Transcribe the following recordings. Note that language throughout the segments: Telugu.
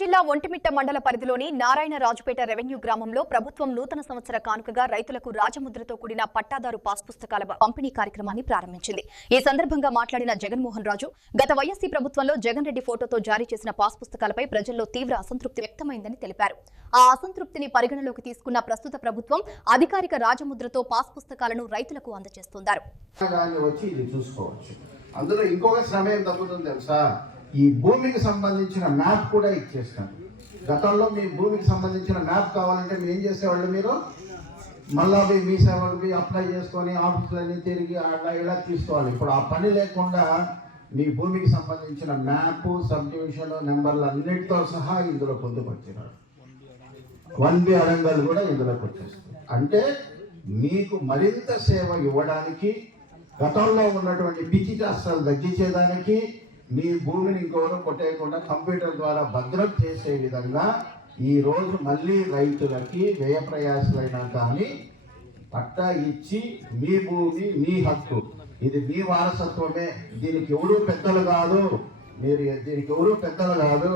జిల్లా ఒంటిమిట్ట మండల పరిధిలోని నారాయణరాజుపేట రెవెన్యూ గ్రామంలో ప్రభుత్వం నూతన సంవత్సర కానుకగా రైతులకు రాజముద్రతో కూడిన పట్టాదారు పాస్ పుస్తకాల పంపిణీ కార్యక్రమాన్ని ప్రారంభించింది. ఈ సందర్భంగా మాట్లాడిన జగన్మోహన్ రాజు, గత వైఎస్సీ ప్రభుత్వంలో జగన్ రెడ్డి ఫోటోతో జారీ చేసిన పాస్ పుస్తకాలపై ప్రజల్లో తీవ్ర అసంతృప్తి వ్యక్తమైందని తెలిపారు. ఆ అసంతృప్తిని పరిగణలోకి తీసుకున్న ప్రస్తుత ప్రభుత్వం అధికారిక రాజముద్రతో పాస్ పుస్తకాలను రైతులకు అందజేస్తున్నారు. అందులో ఇంకొక శ్రమ ఏం తగ్గుతుంది తెలుసా? ఈ భూమికి సంబంధించిన మ్యాప్ కూడా ఇచ్చేస్తాను. గతంలో మీ భూమికి సంబంధించిన మ్యాప్ కావాలంటే మీరు ఏం చేసేవాళ్ళు? మీరు మళ్ళా మీ సేవలకి అప్లై చేసుకొని ఆఫీసులన్నీ తిరిగి అలా ఇలా తీసుకోవాలి. ఇప్పుడు ఆ పని లేకుండా మీ భూమికి సంబంధించిన మ్యాప్, సబ్ డివిజన్ నెంబర్లు అన్నిటితో సహా ఇందులో పొందుపరిచినారు. 1B అడంగల్ కూడా ఇందులోకి వచ్చేస్తుంది. అంటే మీకు మరింత సేవ ఇవ్వడానికి, గతంలో ఉన్నటువంటి పిచ్చి చేష్టాలు తగ్గించేదానికి, మీ భూమిని ఇంకోవడం కొట్టేయకుండా కంప్యూటర్ ద్వారా భద్రం చేసే విధంగా ఈరోజు మళ్ళీ రైతులకి వ్యయ ప్రయాసాలైనా కానీ పట్టా ఇచ్చి మీ భూమి మీ హక్కు, ఇది మీ వారసత్వమే, దీనికి ఎవరు పెద్దలు కాదు, దీనికి ఎవరు పెద్దలు కాదు.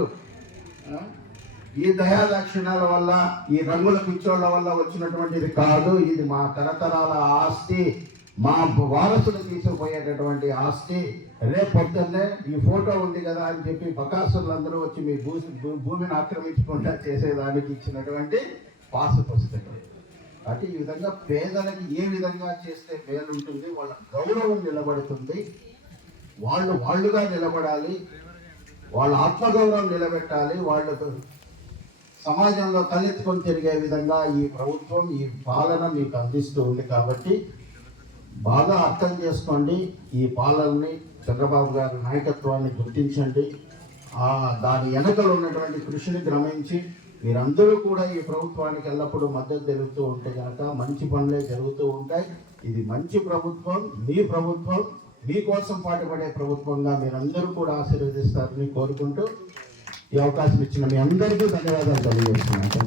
ఈ దయాలక్షణాల వల్ల, ఈ రంగుల పిచ్చోళ్ల వల్ల వచ్చినటువంటిది కాదు, ఇది మా తరతరాల ఆస్తి, మా వారసులు తీసుకుపోయేటటువంటి ఆస్తి. రేపు పొద్దున్నే ఈ ఫోటో ఉంది కదా అని చెప్పి బకాసులందరూ వచ్చి మీ భూమిని ఆక్రమించకుండా చేసేదానికి ఇచ్చినటువంటి పాసు పుస్తకం. అంటే ఈ విధంగా పేదలకి ఏ విధంగా చేస్తే మేలుంటుంది, వాళ్ళ గౌరవం నిలబడుతుంది, వాళ్ళుగా నిలబడాలి, వాళ్ళ ఆత్మగౌరవం నిలబెట్టాలి, వాళ్ళకు సమాజంలో తలెత్తుకొని తిరిగే విధంగా ఈ ప్రభుత్వం, ఈ పాలన మీకు అందిస్తూ ఉంది. కాబట్టి బాగా అర్థం చేసుకోండి. ఈ పాలనని, చంద్రబాబు గారి నాయకత్వాన్ని గుర్తించండి. దాని వెనకలు ఉన్నటువంటి కృషిని గమనించి మీరందరూ కూడా ఈ ప్రభుత్వానికి ఎల్లప్పుడూ మద్దతు తెలుపుతూ ఉంటే కనుక మంచి పనులే జరుగుతూ ఉంటాయి. ఇది మంచి ప్రభుత్వం, మీ ప్రభుత్వం, మీకోసం పాటుపడే ప్రభుత్వంగా మీరందరూ కూడా ఆశీర్వదిస్తారని కోరుకుంటూ ఈ అవకాశం ఇచ్చిన మీ అందరికీ ధన్యవాదాలు తెలియజేస్తున్నాను.